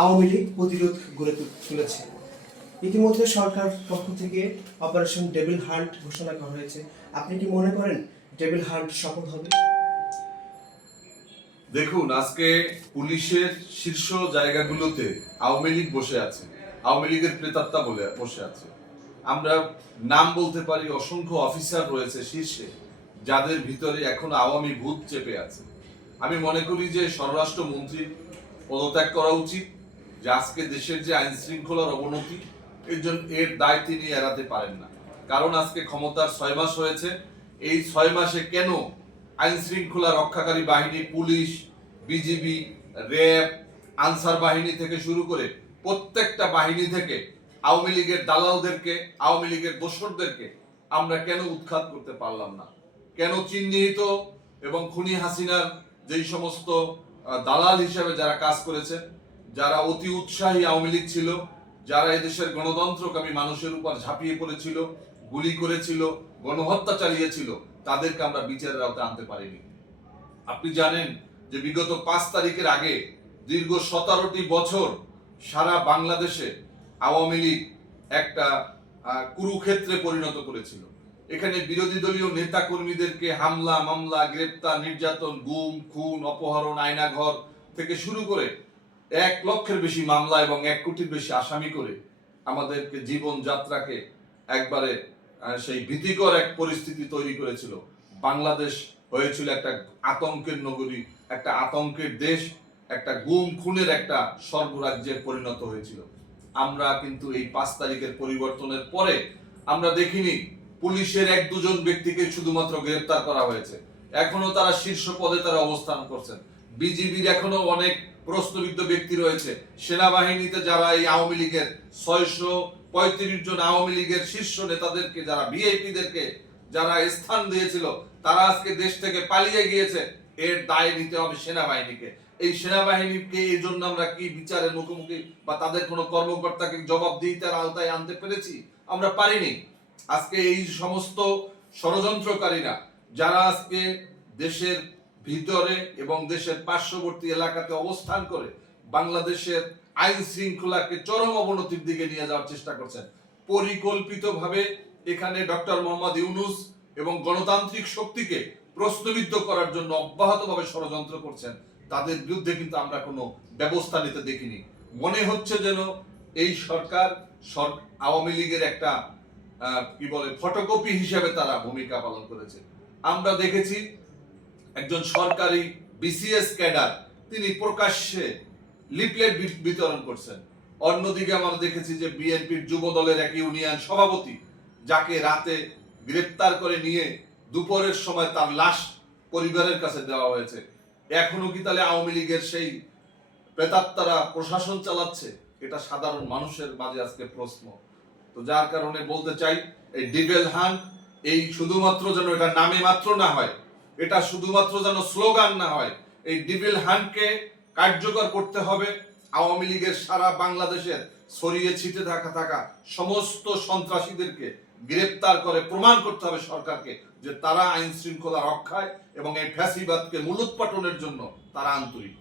আওয়ামী লীগ প্রতিরোধ গড়ে তুলেছে। ইতিমধ্যে সরকার পক্ষ থেকে অপারেশন ডেভিল হান্ট ঘোষণা করা হয়েছে। আপনি কি মনে করেন ডেভিল হান্ট সফল হবে? দেখুন, আজকে পুলিশের শীর্ষ জায়গাগুলোতে আওয়ামী লীগ বসে আছে, আওয়ামী লীগের প্রেতাত্মা বলে বসে আছে। আমরা নাম বলতে পারি, অসংখ্য অফিসার রয়েছে শীর্ষে, যাদের ভিতরে এখন আওয়ামী ভূত চেপে আছে। আমি মনে করি যে স্বরাষ্ট্রমন্ত্রী পদত্যাগ করা উচিত, যে আজকে দেশের যে আইন শৃঙ্খলার অবনতি, এর দায় তিনি এড়াতে পারেন না। কারণ আজকে ক্ষমতার 6 মাস হয়েছে। এই 6 মাসে কেন আইন শৃঙ্খলা রক্ষাকারী বাহিনী, পুলিশ, বিজিবি, র্যাব, আনসার বাহিনী থেকে শুরু করে প্রত্যেকটা বাহিনী থেকে আওয়ামী লীগের দালালদেরকে, আওয়ামী লীগের দোসরদেরকে আমরা কেন উৎখাত করতে পারলাম না? কেন চিহ্নিত এবং খুনি হাসিনার যেই সমস্ত দালাল হিসেবে যারা কাজ করেছে, যারা অতি উৎসাহী আওয়ামী লীগ ছিল, যারা এদেশের গণতন্ত্রকামী মানুষের উপর ঝাঁপিয়ে পড়েছিল, গুলি করেছিল, গণহত্যা চালিয়েছিল, তাদেরকে আমরা বিচারের আওতায় আনতে পারিনি। আপনি জানেন যে বিগত 5 তারিখের আগে দীর্ঘ 17টি বছর সারা বাংলাদেশে আওয়ামী লীগ একটা কুরুক্ষেত্রে পরিণত করেছিল। এখানে বিরোধী দলীয় নেতা কর্মীদেরকে হামলা, মামলা, গ্রেপ্তার, নির্যাতন, গুম, খুন, অপহরণ, আয়নাঘর থেকে শুরু করে 1 লক্ষের বেশি মামলা এবং 1 কোটির বেশি আসামি করে আমাদেরকে জীবন যাত্রাকে একবারে সেই ভীতিকর এক পরিস্থিতি তৈরি করেছিল। বাংলাদেশ হয়েছিল একটা আতঙ্কের নগরী, একটা আতঙ্কের দেশ, একটা গুম খুনের একটা স্বর্গরাজ্যে পরিণত হয়েছিল। আমরা কিন্তু এই 5 তারিখের পরিবর্তনের পরে আমরা দেখিনি পুলিশের 1-2 ব্যক্তিকে শুধুমাত্র গ্রেফতার করা হয়েছে। এখনো তারা শীর্ষ পদে তারা অবস্থান করছেন। বিজিবির এখনো অনেক প্রশ্নবিদ্ধ ব্যক্তি রয়েছে। সেনাবাহিনীতে যারা এই আওয়ামী লীগের 635 জন আওয়ামী লীগের শীর্ষ নেতাদেরকে, যারা ভিআইপিদেরকে যারা স্থান দিয়েছিল, তারা আজকে দেশ থেকে পালিয়ে গিয়েছে। এর দায় নিতে হবে সেনাবাহিনীকে। এই সেনাবাহিনীকে এই জন্য আমরা কি বিচারের মুখোমুখি বা তাদের কোনো কর্মকর্তাকে জবাবদিহিতার আওতায় আনতে পেরেছি? আমরা পারিনি। আজকে এই সমস্ত ষড়যন্ত্রকারীরা যারা আজকে দেশের ভিতরে এবং দেশের পার্শ্ববর্তী এলাকাতে অবস্থান করে বাংলাদেশের আইন শৃঙ্খলাকে চরম অবনতির দিকে নিয়ে যাওয়ার চেষ্টা করছেন, পরিকল্পিতভাবে এখানে ডক্টর মোহাম্মদ ইউনূস এবং গণতান্ত্রিক শক্তিকে প্রশ্নবিদ্ধ করার জন্য অব্যাহতভাবে ষড়যন্ত্র করছেন, তাদের বিরুদ্ধে কিন্তু আমরা কোনো ব্যবস্থা নিতে দেখিনি। মনে হচ্ছে যেন এই সরকার আওয়ামী লীগের একটা ফটোকপি হিসেবে তারা ভূমিকা পালন করেছে। আমরা দেখেছি একজন সরকারি বিসিএস ক্যাডার তিনি প্রকাশ্যে লিফলেট বিতরণ করছেন। অন্যদিকে আমরা দেখেছি যে বিএনপির যুব দলের এক ইউনিয়ন সভাপতি, যাকে রাতে গ্রেপ্তার করে নিয়ে দুপুরের সময় তার লাশ পরিবারের কাছে দেওয়া হয়েছে। এখনো কি তাহলে আওয়ামী লীগের সেই প্রেতাত্মারা প্রশাসন চালাচ্ছে? এটা সাধারণ মানুষের মাঝে আজকে প্রশ্ন। তো যার কারণে বলতে চাই, এই ডেভিল হান্ট এই শুধুমাত্র যেন এটা নামে মাত্র না হয়, এটা শুধুমাত্র যেন স্লোগান না হয়। এই ডেভিল হান্টকে কার্যকর করতে হবে। আওয়ামী লীগের সারা বাংলাদেশের ছড়িয়ে ছিটে থাকা সমস্ত সন্ত্রাসীদেরকে গ্রেপ্তার করে প্রমাণ করতে হবে সরকারকে যে তারা আইন শৃঙ্খলা রক্ষায় এবং এই ফ্যাসিবাদকে মূলোৎপাটনের জন্য তারা আন্তরিক।